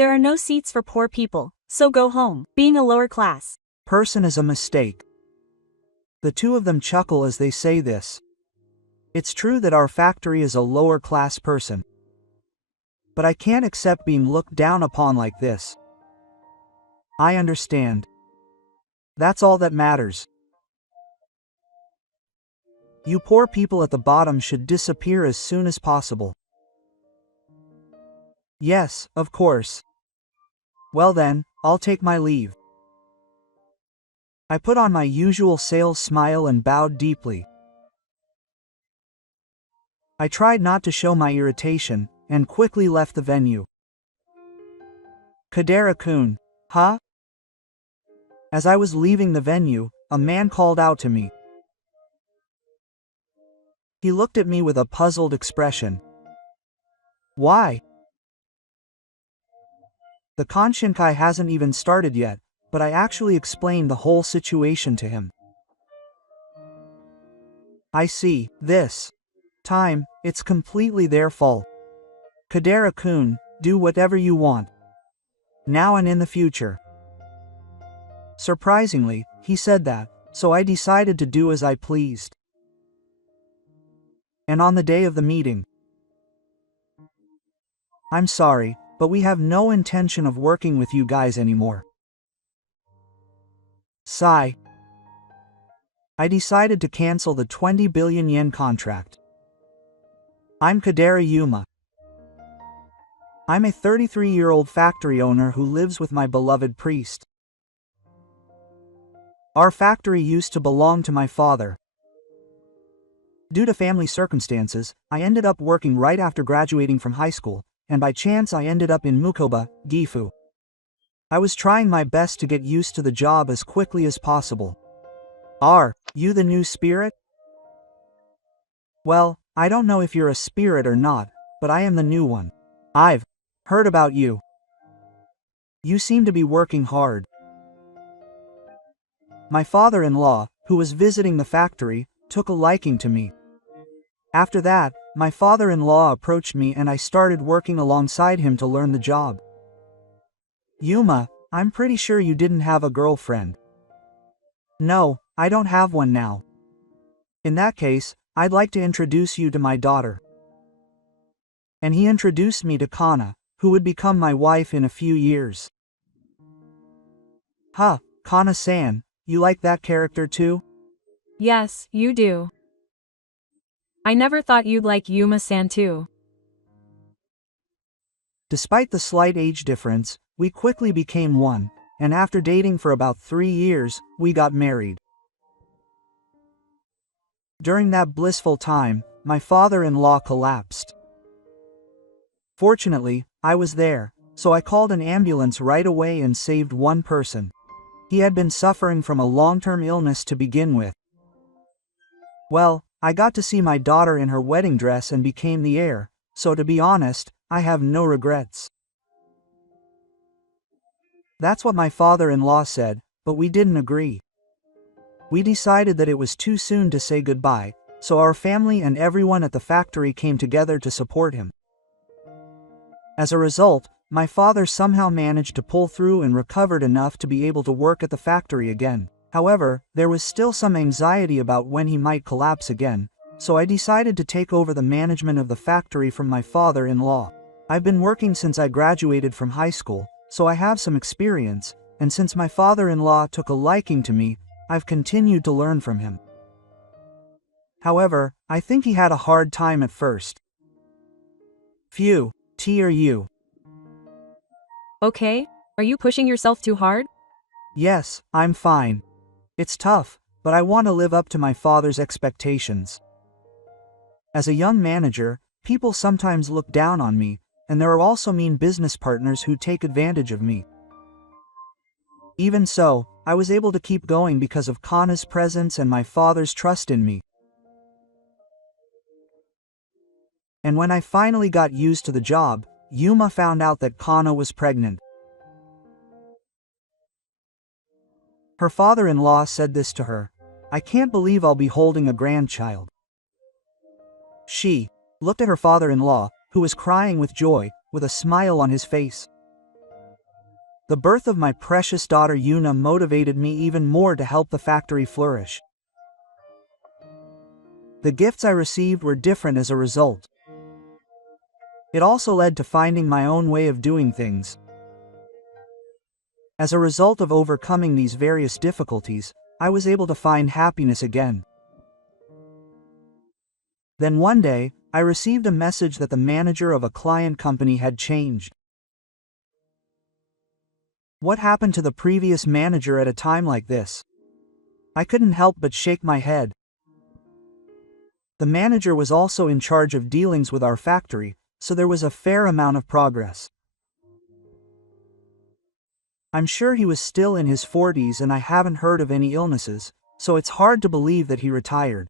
There are no seats for poor people, so go home. Being a lower class person is a mistake. The two of them chuckle as they say this. It's true that our factory is a lower class person. But I can't accept being looked down upon like this. I understand. That's all that matters. You poor people at the bottom should disappear as soon as possible. Yes, of course. Well then, I'll take my leave. I put on my usual sales smile and bowed deeply. I tried not to show my irritation, and quickly left the venue. Kadera-kun, huh? As I was leaving the venue, a man called out to me. He looked at me with a puzzled expression. Why? The Konshinkai hasn't even started yet, but I actually explained the whole situation to him. I see, this time, it's completely their fault. Kadera-kun, do whatever you want. Now and in the future. Surprisingly, he said that, so I decided to do as I pleased. And on the day of the meeting, I'm sorry, but we have no intention of working with you guys anymore. Sigh. I decided to cancel the 20 billion yen contract. I'm Kadera Yuma. I'm a 33-year-old factory owner who lives with my beloved priest. Our factory used to belong to my father. Due to family circumstances, I ended up working right after graduating from high school, and by chance I ended up in Mukoba, Gifu. I was trying my best to get used to the job as quickly as possible. Are you the new spirit? Well, I don't know if you're a spirit or not, but I am the new one. I've heard about you. You seem to be working hard. My father-in-law, who was visiting the factory, took a liking to me. After that, my father-in-law approached me and I started working alongside him to learn the job. Yuma, I'm pretty sure you didn't have a girlfriend. No, I don't have one now. In that case, I'd like to introduce you to my daughter. And he introduced me to Kana, who would become my wife in a few years. Huh, Kana-san, you like that character too? Yes, you do. I never thought you'd like Yuma-san too. Despite the slight age difference, we quickly became one, and after dating for about 3 years, we got married. During that blissful time, my father-in-law collapsed. Fortunately, I was there, so I called an ambulance right away and saved one person. He had been suffering from a long-term illness to begin with. Well, I got to see my daughter in her wedding dress and became the heir, so to be honest, I have no regrets. That's what my father-in-law said, but we didn't agree. We decided that it was too soon to say goodbye, so our family and everyone at the factory came together to support him. As a result, my father somehow managed to pull through and recovered enough to be able to work at the factory again. However, there was still some anxiety about when he might collapse again, so I decided to take over the management of the factory from my father-in-law. I've been working since I graduated from high school, so I have some experience, and since my father-in-law took a liking to me, I've continued to learn from him. However, I think he had a hard time at first. Phew, T or you? Okay, are you pushing yourself too hard? Yes, I'm fine. It's tough, but I want to live up to my father's expectations. As a young manager, people sometimes look down on me, and there are also mean business partners who take advantage of me. Even so, I was able to keep going because of Kana's presence and my father's trust in me. And when I finally got used to the job, Yuma found out that Kana was pregnant. Her father-in-law said this to her. I can't believe I'll be holding a grandchild. She looked at her father-in-law, who was crying with joy, with a smile on his face. The birth of my precious daughter Yuna motivated me even more to help the factory flourish. The gifts I received were different as a result. It also led to finding my own way of doing things. As a result of overcoming these various difficulties, I was able to find happiness again. Then one day, I received a message that the manager of a client company had changed. What happened to the previous manager at a time like this? I couldn't help but shake my head. The manager was also in charge of dealings with our factory, so there was a fair amount of progress. I'm sure he was still in his 40s and I haven't heard of any illnesses, so it's hard to believe that he retired.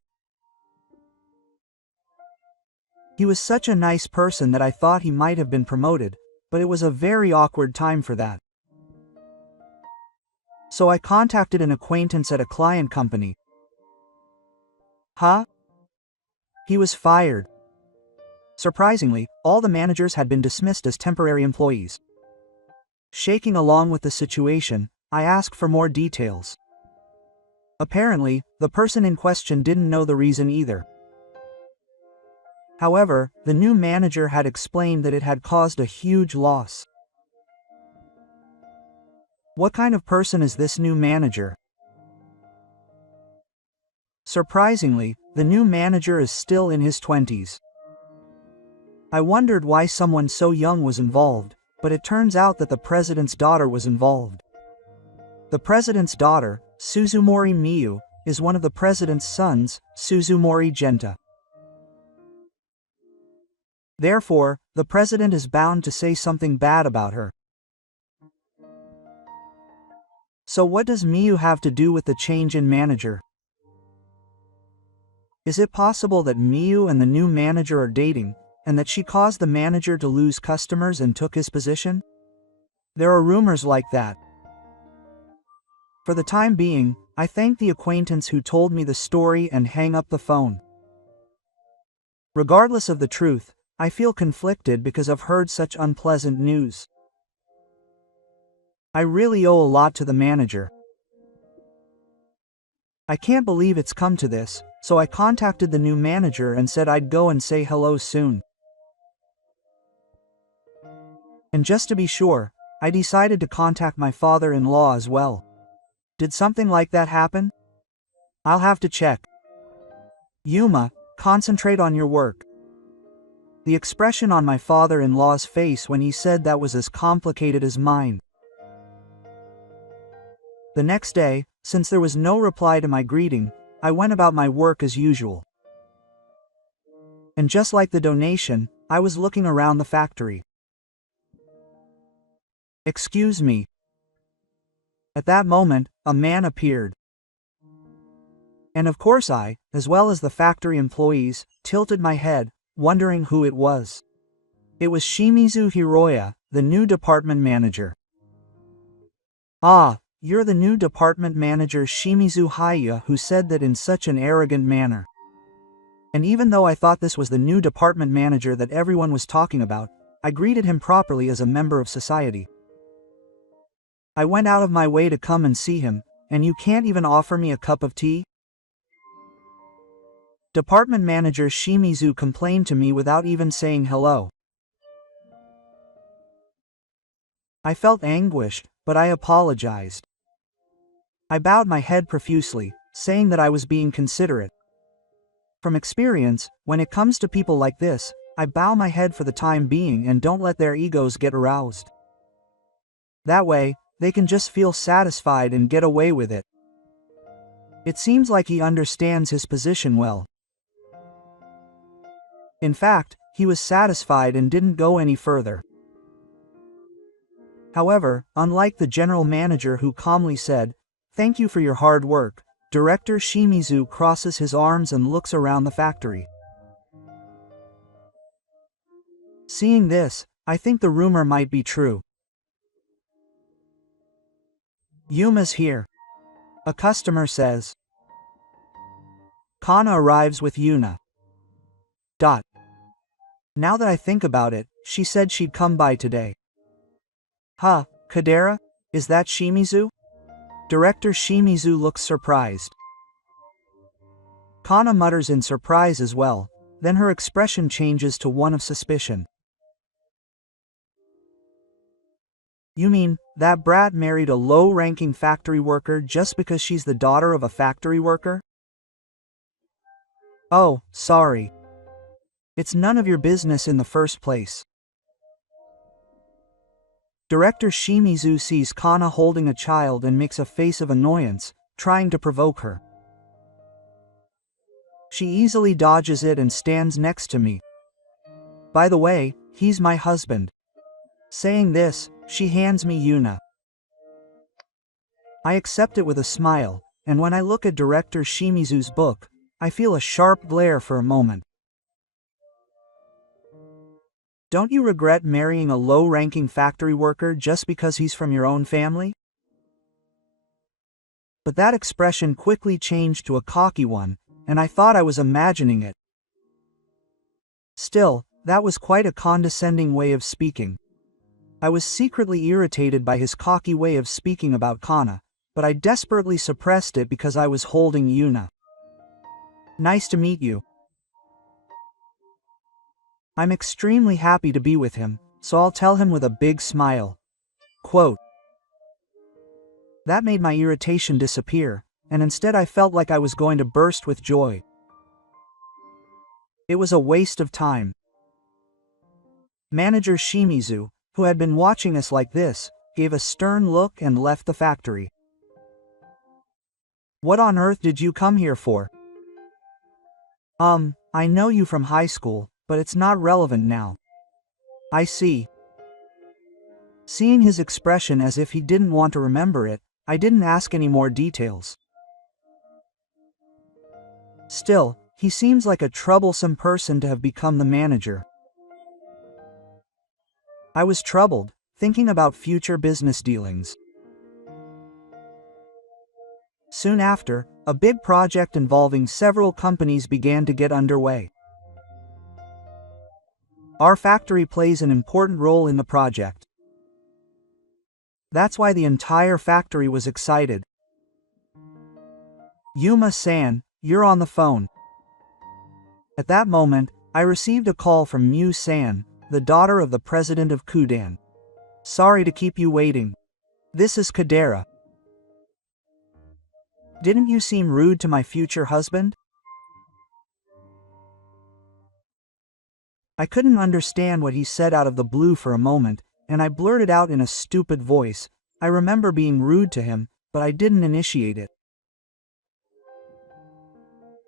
He was such a nice person that I thought he might have been promoted, but it was a very awkward time for that. So I contacted an acquaintance at a client company. Huh? He was fired. Surprisingly, all the managers had been dismissed as temporary employees. Shaking along with the situation, I asked for more details. Apparently, the person in question didn't know the reason either. However, the new manager had explained that it had caused a huge loss. What kind of person is this new manager? Surprisingly, the new manager is still in his 20s. I wondered why someone so young was involved, but it turns out that the president's daughter was involved. The president's daughter, Suzumori Miyu, is one of the president's sons, Suzumori Genta. Therefore, the president is bound to say something bad about her. So what does Miyu have to do with the change in manager? Is it possible that Miyu and the new manager are dating, and that she caused the manager to lose customers and took his position? There are rumors like that. For the time being, I thank the acquaintance who told me the story and hang up the phone. Regardless of the truth, I feel conflicted because I've heard such unpleasant news. I really owe a lot to the manager. I can't believe it's come to this, so I contacted the new manager and said I'd go and say hello soon. And just to be sure, I decided to contact my father-in-law as well. Did something like that happen? I'll have to check. Yuma, concentrate on your work. The expression on my father-in-law's face when he said that was as complicated as mine. The next day, since there was no reply to my greeting, I went about my work as usual. And just like the donation, I was looking around the factory. Excuse me. At that moment, a man appeared. And of course I, as well as the factory employees, tilted my head, wondering who it was. It was Shimizu Hiroya, the new department manager. Ah, you're the new department manager Shimizu Hiya, who said that in such an arrogant manner. And even though I thought this was the new department manager that everyone was talking about, I greeted him properly as a member of society. I went out of my way to come and see him, and you can't even offer me a cup of tea? Department manager Shimizu complained to me without even saying hello. I felt anguished, but I apologized. I bowed my head profusely, saying that I was being considerate. From experience, when it comes to people like this, I bow my head for the time being and don't let their egos get aroused. That way, they can just feel satisfied and get away with it. It seems like he understands his position well. In fact, he was satisfied and didn't go any further. However, unlike the general manager who calmly said, "Thank you for your hard work," Director Shimizu crosses his arms and looks around the factory. Seeing this, I think the rumor might be true. Yuma's here. A customer says. Kana arrives with Yuna. Now that I think about it, she said she'd come by today. Huh, Kadera, Is that Shimizu? Director Shimizu looks surprised. Kana mutters in surprise as well, then her expression changes to one of suspicion. You mean, that brat married a low-ranking factory worker just because she's the daughter of a factory worker? Oh, sorry. It's none of your business in the first place. Director Shimizu sees Kana holding a child and makes a face of annoyance, trying to provoke her. She easily dodges it and stands next to me. By the way, he's my husband. Saying this, she hands me Yuna. I accept it with a smile, and when I look at Director Shimizu's book, I feel a sharp glare for a moment. Don't you regret marrying a low-ranking factory worker just because he's from your own family? But that expression quickly changed to a cocky one, and I thought I was imagining it. Still, that was quite a condescending way of speaking. I was secretly irritated by his cocky way of speaking about Kana, but I desperately suppressed it because I was holding Yuna. Nice to meet you. I'm extremely happy to be with him, so I'll tell him with a big smile. Quote. That made my irritation disappear, and instead I felt like I was going to burst with joy. It was a waste of time. Manager Shimizu, who had been watching us like this, gave a stern look and left the factory. What on earth did you come here for? I know you from high school, but it's not relevant now. I see. Seeing his expression as if he didn't want to remember it, I didn't ask any more details. Still, he seems like a troublesome person to have become the manager. I was troubled, thinking about future business dealings. Soon after, a big project involving several companies began to get underway. Our factory plays an important role in the project. That's why the entire factory was excited. Yuma-san, you're on the phone. At that moment, I received a call from Miu-san, the daughter of the president of Kudan. Sorry to keep you waiting. This is Kadera. Didn't you seem rude to my future husband? I couldn't understand what he said out of the blue for a moment, and I blurted out in a stupid voice, I remember being rude to him, but I didn't initiate it.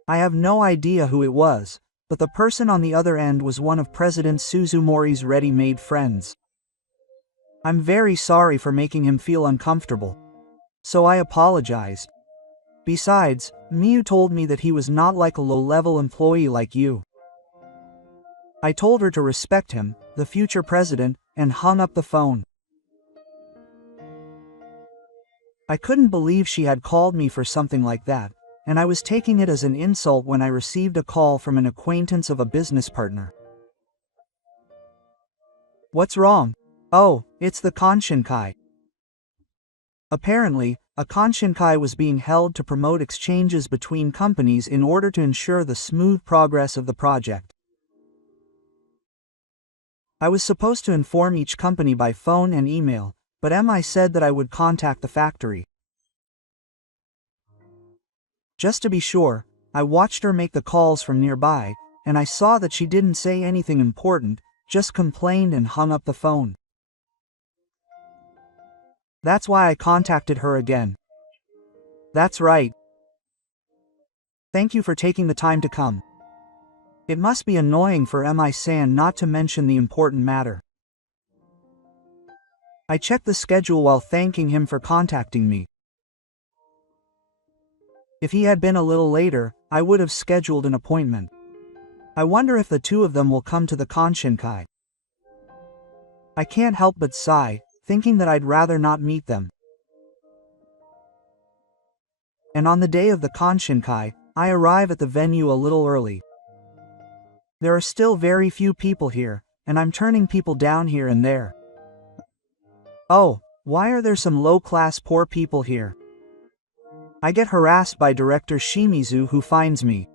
I have no idea who it was, but the person on the other end was one of President Suzumori's ready-made friends. I'm very sorry for making him feel uncomfortable. So I apologized. Besides, Miu told me that he was not like a low-level employee like you. I told her to respect him, the future president, and hung up the phone. I couldn't believe she had called me for something like that, and I was taking it as an insult when I received a call from an acquaintance of a business partner. What's wrong? Oh, it's the Konshinkai. Apparently, a Konshinkai was being held to promote exchanges between companies in order to ensure the smooth progress of the project. I was supposed to inform each company by phone and email, but MI said that I would contact the factory. Just to be sure, I watched her make the calls from nearby, and I saw that she didn't say anything important, just complained and hung up the phone. That's why I contacted her again. That's right. Thank you for taking the time to come. It must be annoying for MI-san not to mention the important matter. I checked the schedule while thanking him for contacting me. If he had been a little later, I would have scheduled an appointment. I wonder if the two of them will come to the Konshinkai. I can't help but sigh, thinking that I'd rather not meet them. And on the day of the Konshinkai, I arrive at the venue a little early. There are still very few people here, and I'm turning people down here and there. Oh, Why are there some low-class poor people here? I get harassed by Director Shimizu, who finds me.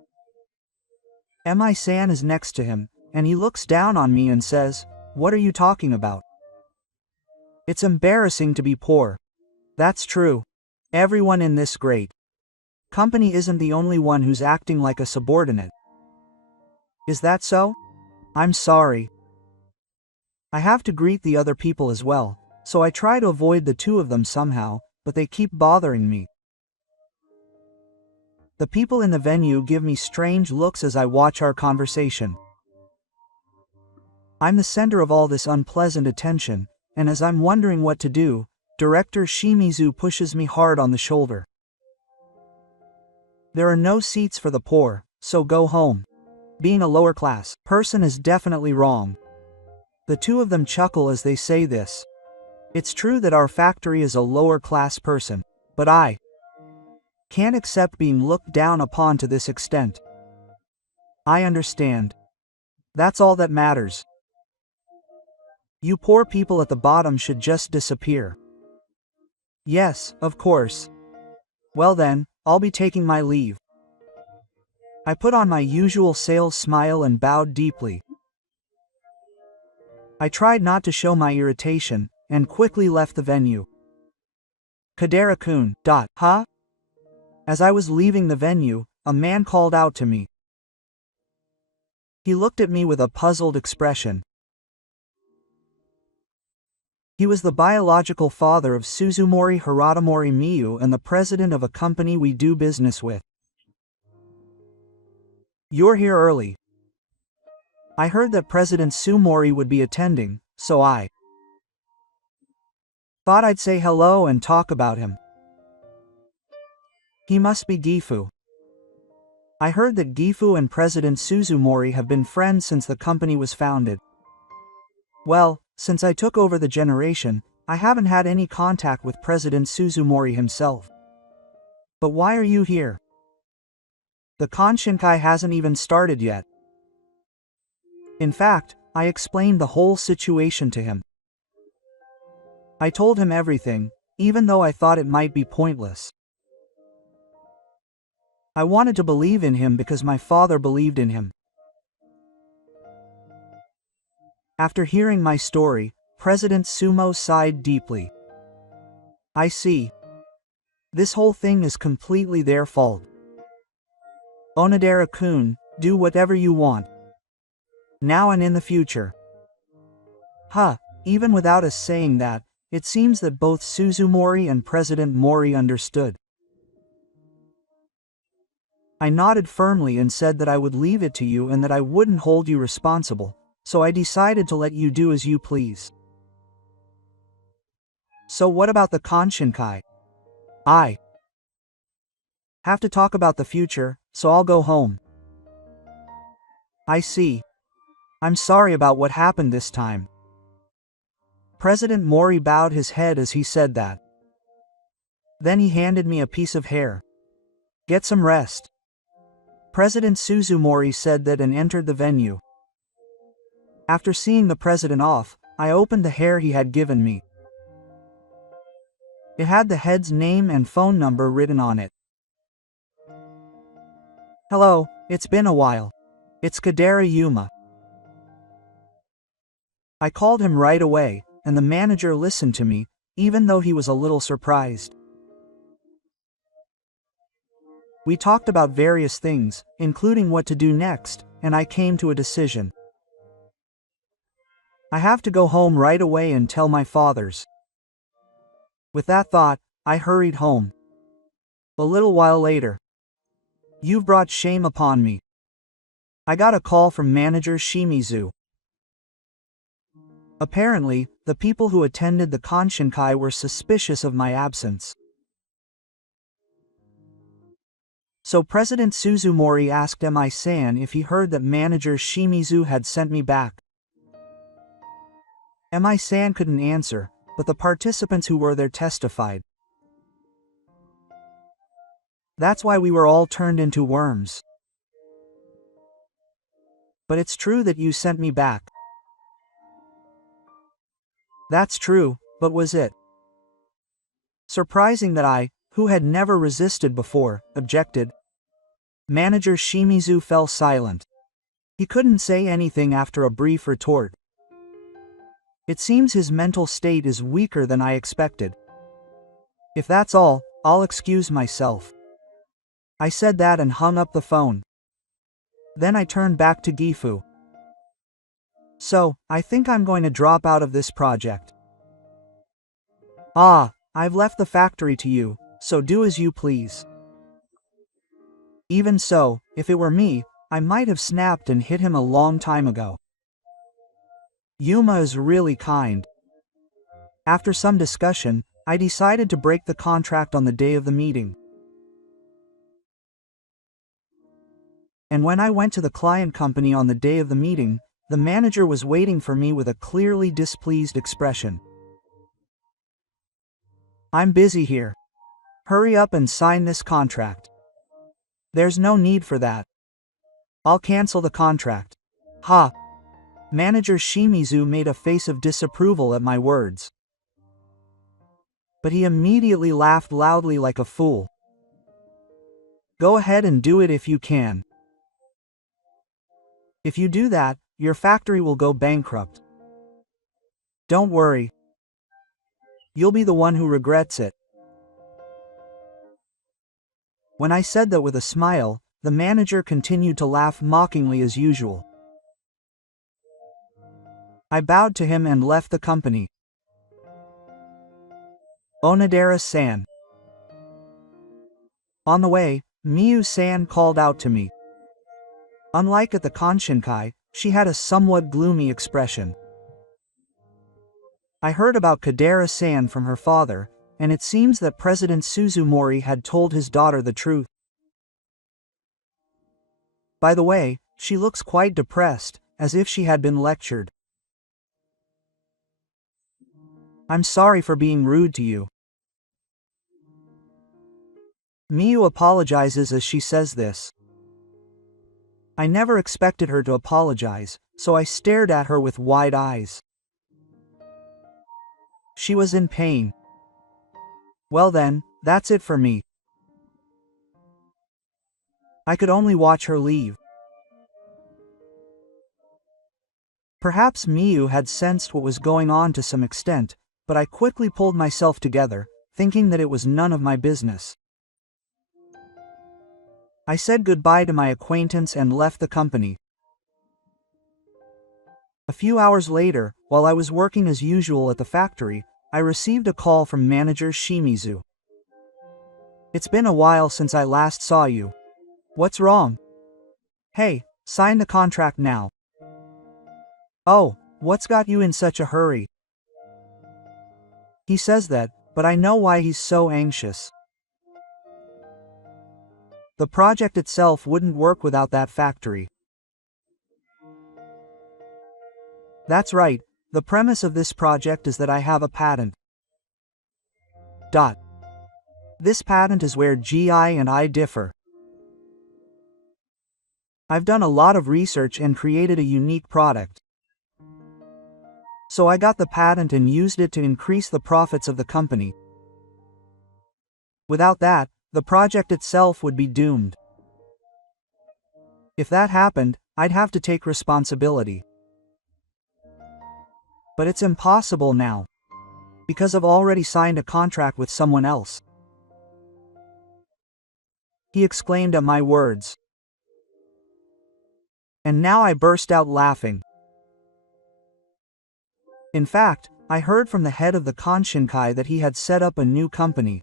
Mi-san is next to him, and he looks down on me and says, "What are you talking about? It's embarrassing to be poor." That's true. Everyone in this great company isn't the only one who's acting like a subordinate. Is that so? I'm sorry. I have to greet the other people as well, so I try to avoid the two of them somehow, but they keep bothering me. The people in the venue give me strange looks as I watch our conversation. I'm the center of all this unpleasant attention, and as I'm wondering what to do, Director Shimizu pushes me hard on the shoulder. There are no seats for the poor, so go home. Being a lower class person is definitely wrong. The two of them chuckle as they say this. It's true that our factory is a lower class person, but I can't accept being looked down upon to this extent. I understand. That's all that matters. You poor people at the bottom should just disappear. Yes, of course. Well then, I'll be taking my leave. I put on my usual sales smile and bowed deeply. I tried not to show my irritation, and quickly left the venue. Kadera-kun, huh? As I was leaving the venue, a man called out to me. He looked at me with a puzzled expression. He was the biological father of Suzumori Hiratomori Miyu and the president of a company we do business with. You're here early. I heard that President Sumori would be attending, so I thought I'd say hello and talk about him. He must be Gifu. I heard that Gifu and President Suzumori have been friends since the company was founded. Well, since I took over the generation, I haven't had any contact with President Suzumori himself. But why are you here? The Konshinkai hasn't even started yet. In fact, I explained the whole situation to him. I told him everything, even though I thought it might be pointless. I wanted to believe in him because my father believed in him. After hearing my story, President Sumo sighed deeply. I see. This whole thing is completely their fault. Onodera-kun, do whatever you want. Now and in the future. Even without us saying that, it seems that both Suzumori and President Mori understood. I nodded firmly and said that I would leave it to you and that I wouldn't hold you responsible, so I decided to let you do as you please. So what about the Konshinkai? I have to talk about the future, so I'll go home. I see. I'm sorry about what happened this time. President Mori bowed his head as he said that. Then he handed me a piece of hair. Get some rest. President Suzumori said that and entered the venue. After seeing the president off, I opened the hair he had given me. It had the head's name and phone number written on it. Hello, it's been a while. It's Kadera Yuma. I called him right away, and the manager listened to me, even though he was a little surprised. We talked about various things, including what to do next, and I came to a decision. I have to go home right away and tell my fathers. With that thought, I hurried home. A little while later. You've brought shame upon me. I got a call from manager Shimizu. Apparently, the people who attended the Konshinkai were suspicious of my absence. So President Suzumori asked Mi-san if he heard that manager Shimizu had sent me back. Mi-san couldn't answer, but the participants who were there testified. That's why we were all turned into worms. But it's true that you sent me back. That's true, but was it Surprising that I, who had never resisted before, objected. Manager Shimizu fell silent. He couldn't say anything after a brief retort. It seems his mental state is weaker than I expected. If that's all, I'll excuse myself. I said that and hung up the phone. Then I turned back to Gifu. So, I think I'm going to drop out of this project. Ah, I've left the factory to you, so do as you please. Even so, if it were me, I might have snapped and hit him a long time ago. Yuma is really kind. After some discussion, I decided to break the contract on the day of the meeting. And when I went to the client company on the day of the meeting, the manager was waiting for me with a clearly displeased expression. I'm busy here. Hurry up and sign this contract. There's no need for that. I'll cancel the contract. Ha! Manager Shimizu made a face of disapproval at my words. But he immediately laughed loudly like a fool. Go ahead and do it if you can. If you do that, your factory will go bankrupt. Don't worry. You'll be the one who regrets it. When I said that with a smile, the manager continued to laugh mockingly as usual. I bowed to him and left the company. Onodera-san. On the way, Miyu-san called out to me. Unlike at the Konshinkai, she had a somewhat gloomy expression. I heard about Kadera-san from her father, and it seems that President Suzumori had told his daughter the truth. By the way, she looks quite depressed, as if she had been lectured. I'm sorry for being rude to you. Miyu apologizes as she says this. I never expected her to apologize, so I stared at her with wide eyes. She was in pain. Well then, that's it for me. I could only watch her leave. Perhaps Miyu had sensed what was going on to some extent, but I quickly pulled myself together, thinking that it was none of my business. I said goodbye to my acquaintance and left the company. A few hours later, while I was working as usual at the factory, I received a call from manager Shimizu. It's been a while since I last saw you. What's wrong? Hey, sign the contract now. Oh, what's got you in such a hurry? He says that, but I know why he's so anxious. The project itself wouldn't work without that factory. That's right, the premise of this project is that I have a patent. This patent is where GI and I differ. I've done a lot of research and created a unique product. So I got the patent and used it to increase the profits of the company. Without that, the project itself would be doomed. If that happened, I'd have to take responsibility. But it's impossible now. Because I've already signed a contract with someone else. He exclaimed at my words. And now I burst out laughing. In fact, I heard from the head of the Konshinkai that he had set up a new company.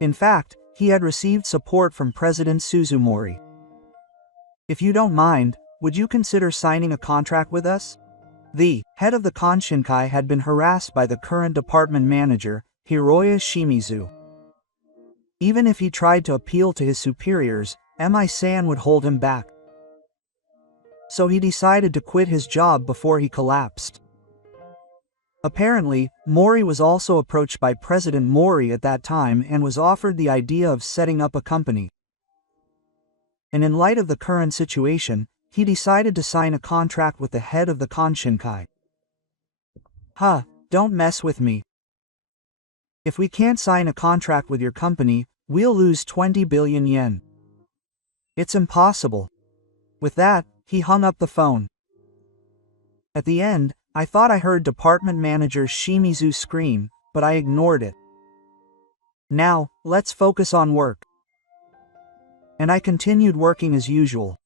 In fact, he had received support from President Suzumori. If you don't mind, would you consider signing a contract with us? The head of the Konshinkai had been harassed by the current department manager, Hiroya Shimizu. Even if he tried to appeal to his superiors, Mi-san would hold him back. So he decided to quit his job before he collapsed. Apparently, Mori was also approached by President Mori at that time and was offered the idea of setting up a company. And in light of the current situation, he decided to sign a contract with the head of the Konshinkai. Don't mess with me. If we can't sign a contract with your company, we'll lose 20 billion yen. It's impossible. With that, he hung up the phone. At the end, I thought I heard department manager Shimizu scream, but I ignored it. Now, let's focus on work. And I continued working as usual.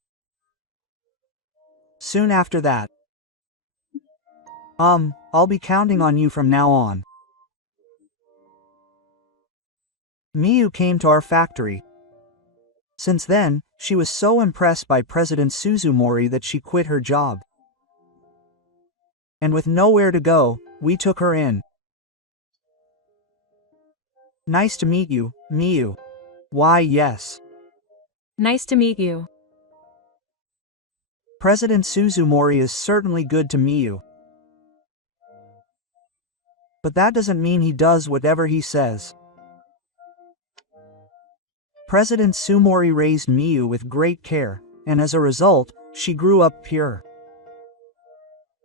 Soon after that. I'll be counting on you from now on. Miyu came to our factory. Since then, she was so impressed by President Suzumori that she quit her job. And with nowhere to go, we took her in. Nice to meet you, Miyu. Why, yes. Nice to meet you. President Suzumori is certainly good to Miyu. But that doesn't mean he does whatever he says. President Sumori raised Miyu with great care, and as a result, she grew up pure.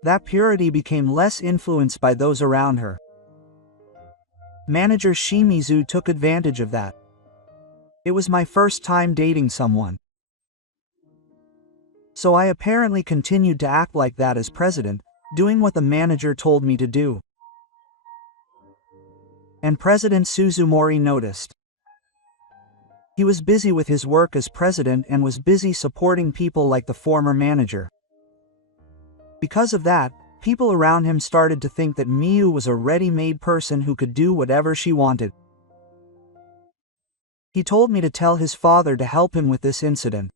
That purity became less influenced by those around her. Manager Shimizu took advantage of that. It was my first time dating someone. So I apparently continued to act like that as president, doing what the manager told me to do. And President Suzumori noticed. He was busy with his work as president and was busy supporting people like the former manager. Because of that, people around him started to think that Miyu was a ready-made person who could do whatever she wanted. He told me to tell his father to help him with this incident.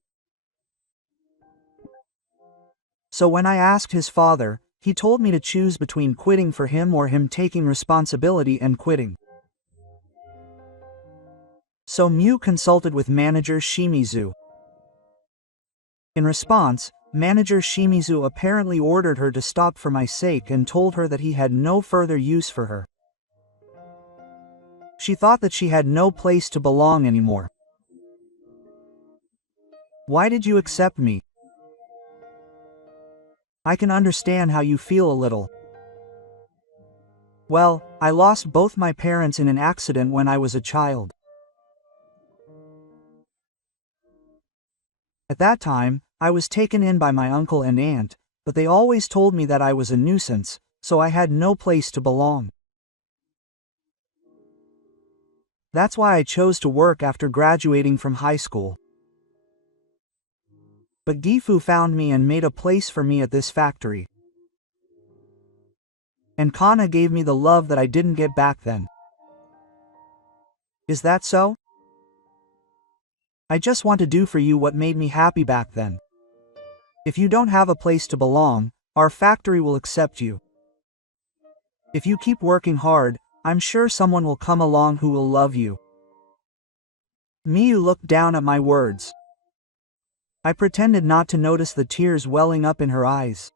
So when I asked his father, he told me to choose between quitting for him or him taking responsibility and quitting. So Miyu consulted with manager Shimizu. In response, manager Shimizu apparently ordered her to stop for my sake and told her that he had no further use for her. She thought that she had no place to belong anymore. Why did you accept me? I can understand how you feel a little. Well, I lost both my parents in an accident when I was a child. At that time, I was taken in by my uncle and aunt, but they always told me that I was a nuisance, so I had no place to belong. That's why I chose to work after graduating from high school. But Gifu found me and made a place for me at this factory. And Kana gave me the love that I didn't get back then. Is that so? I just want to do for you what made me happy back then. If you don't have a place to belong, our factory will accept you. If you keep working hard, I'm sure someone will come along who will love you. Miyu looked down at my words. I pretended not to notice the tears welling up in her eyes.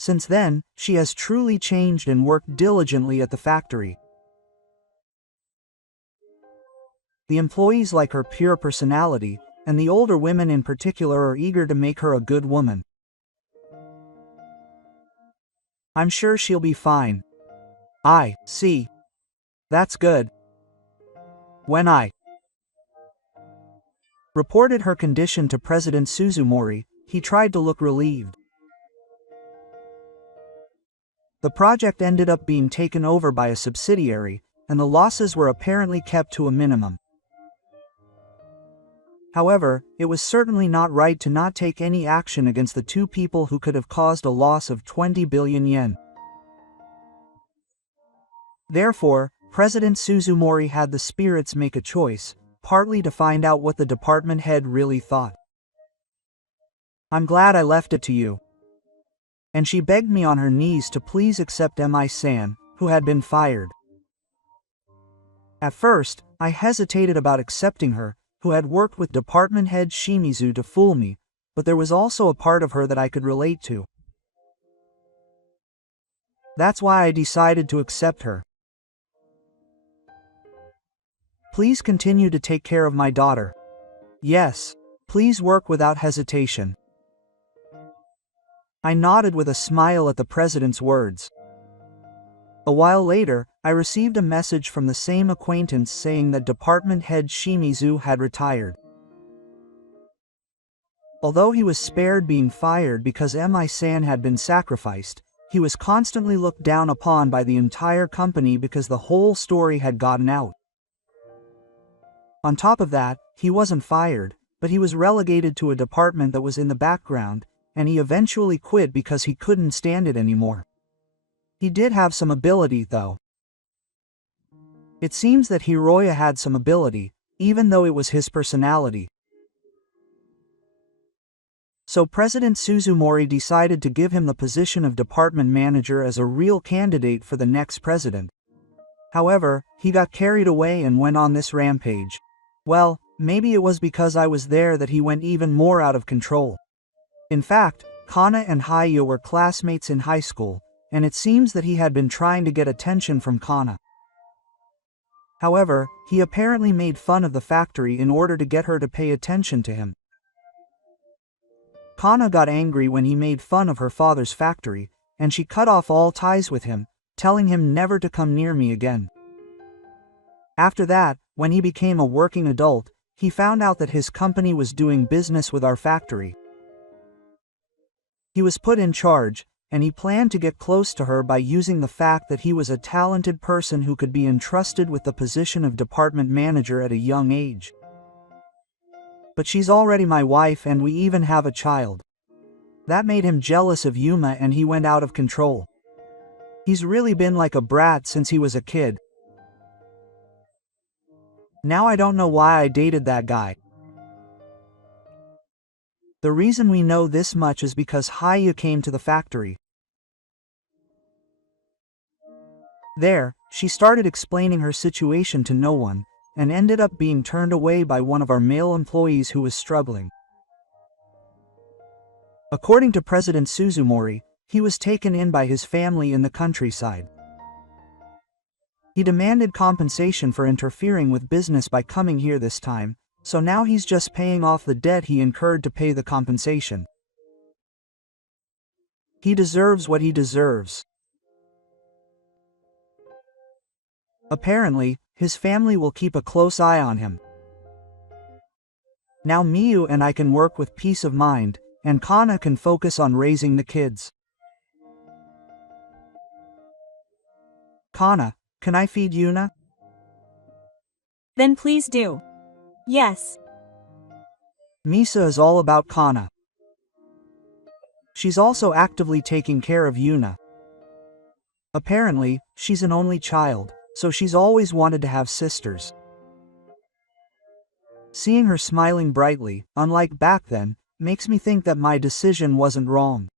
Since then, she has truly changed and worked diligently at the factory. The employees like her pure personality, and the older women in particular are eager to make her a good woman. I'm sure she'll be fine. I see. That's good. When I reported her condition to President Suzumori, he tried to look relieved. The project ended up being taken over by a subsidiary, and the losses were apparently kept to a minimum. However, it was certainly not right to not take any action against the two people who could have caused a loss of 20 billion yen. Therefore, President Suzumori had the spirits make a choice, partly to find out what the department head really thought. I'm glad I left it to you. And she begged me on her knees to please accept Mi-san, who had been fired. At first, I hesitated about accepting her, who had worked with department head Shimizu to fool me, but there was also a part of her that I could relate to. That's why I decided to accept her. Please continue to take care of my daughter. Yes, please work without hesitation. I nodded with a smile at the president's words. A while later, I received a message from the same acquaintance saying that department head Shimizu had retired. Although he was spared being fired because Mi-san had been sacrificed, he was constantly looked down upon by the entire company because the whole story had gotten out. On top of that, he wasn't fired, but he was relegated to a department that was in the background, and he eventually quit because he couldn't stand it anymore. He did have some ability though. It seems that Hiroya had some ability, even though it was his personality. So President Suzumori decided to give him the position of department manager as a real candidate for the next president. However, he got carried away and went on this rampage. Well, maybe it was because I was there that he went even more out of control. In fact, Kana and Haya were classmates in high school, and it seems that he had been trying to get attention from Kana. However, he apparently made fun of the factory in order to get her to pay attention to him. Kana got angry when he made fun of her father's factory, and she cut off all ties with him, telling him never to come near me again. After that, when he became a working adult, he found out that his company was doing business with our factory. He was put in charge, and he planned to get close to her by using the fact that he was a talented person who could be entrusted with the position of department manager at a young age. But she's already my wife and we even have a child. That made him jealous of Yuma and he went out of control. He's really been like a brat since he was a kid. Now I don't know why I dated that guy. The reason we know this much is because Haya came to the factory. There, she started explaining her situation to no one, and ended up being turned away by one of our male employees who was struggling. According to President Suzumori, he was taken in by his family in the countryside. He demanded compensation for interfering with business by coming here this time, so now he's just paying off the debt he incurred to pay the compensation. He deserves what he deserves. Apparently, his family will keep a close eye on him. Now Miyu and I can work with peace of mind, and Kana can focus on raising the kids. Kana, can I feed Yuna? Then please do. Yes. Misa is all about Kana. She's also actively taking care of Yuna. Apparently, she's an only child, so she's always wanted to have sisters. Seeing her smiling brightly, unlike back then, makes me think that my decision wasn't wrong.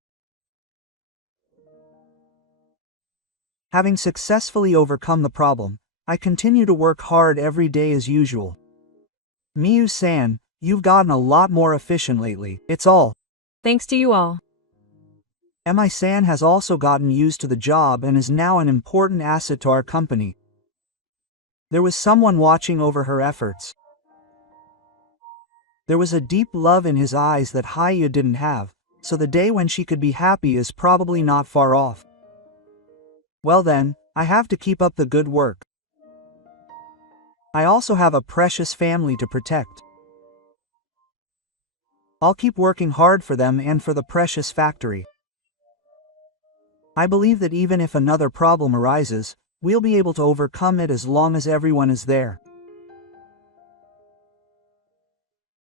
Having successfully overcome the problem, I continue to work hard every day as usual. Miyu-san, you've gotten a lot more efficient lately, it's all. Thanks to you all. Mi-san has also gotten used to the job and is now an important asset to our company. There was someone watching over her efforts. There was a deep love in his eyes that Haya didn't have, so the day when she could be happy is probably not far off. Well then, I have to keep up the good work. I also have a precious family to protect. I'll keep working hard for them and for the precious factory. I believe that even if another problem arises, we'll be able to overcome it as long as everyone is there.